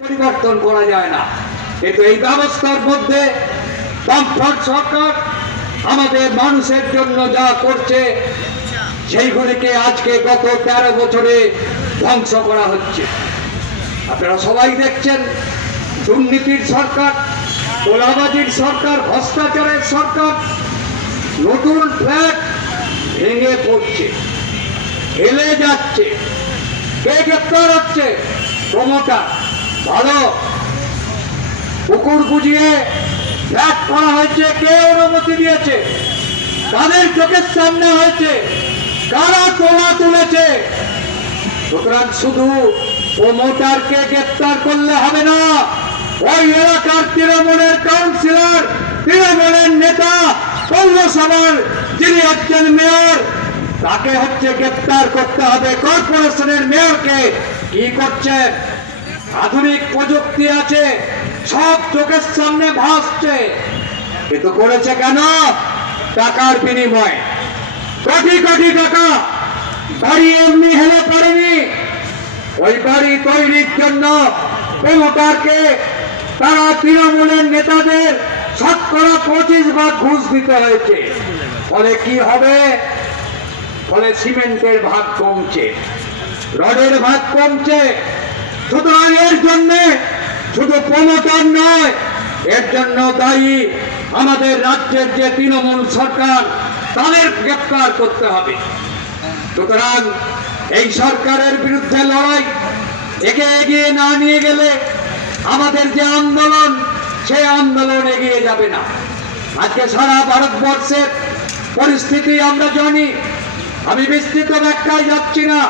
পরিবর্তন করা যায় না। কিন্তু এই ব্যবস্থার মধ্যে বামফ্রন্ট সরকার আমাদের মানুষের জন্য যা করছে, সেইগুলিকে আজকে গত তেরো বছরে ধ্বংস করা হচ্ছে। আপনারা সবাই দেখছেন, দুর্নীতির সরকার, তোলাবাজির সরকার, ভ্রষ্টাচারের সরকার, নতুন ফ্ল্যাট ভেঙে পড়ছে, হেলে যাচ্ছে, কে গ্রেপ্তার হচ্ছে? প্রমোটার। ভালো। পুকুর বুঝিয়ে ফ্ল্যাট করা হয়েছে কে অনুমতি দিয়েছে। তাদের চোখের সামনে হয়েছে। কারা তোলা তুলেছে? সুতরাং শুধু প্রমোটারকে গ্রেপ্তার করলে হবে না, ওই এলাকার তৃণমূলের কাউন্সিলর, তৃণমূলের নেতা, পৌরসভার যিনি হচ্ছেন মেয়র, তাকে হচ্ছে গ্রেপ্তার করতে হবে। কর্পোরেশনের মেয়রকে কি করছেন আধুনিক প্রযুক্তি আছে, সব চোখের সামনে ভাসছে। কিন্তু করেছে কেন? টাকার বিনিময়। কোটি কোটি টাকা বাড়ি এমনি হেলে পড়েনি ওই বাড়ি তৈরির জন্য প্রমোটারকে তারা তৃণমূলের নেতাদের শতকরা পঁচিশ ভাগ ঘুষ দিতে হয়েছে। ফলে কি হবে? ফলে সিমেন্টের ভাগ কমছে। রডের ভাগ কমছে। সুতরাং এর জন্য শুধু প্রমোটার নয়, এর জন্য দায়ী আমাদের রাজ্যের যে তৃণমূল সরকার, তাদের গ্রেপ্তার করতে হবে। সুতরাং এই সরকারের বিরুদ্ধে লড়াই একে এগিয়ে না নিয়ে গেলে আমাদের যে আন্দোলন সেই আন্দোলন এগিয়ে যাবে না। আজকে সারা ভারতবর্ষের পরিস্থিতি আমরা জানি, আমি বিস্তৃত ব্যাখ্যায় যাচ্ছি না।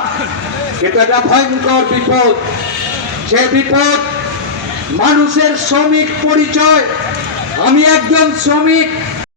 এটা একটা ভয়ঙ্কর বিপদ। সে বিপদ মানুষের শ্রমিক পরিচয়। আমি একজন শ্রমিক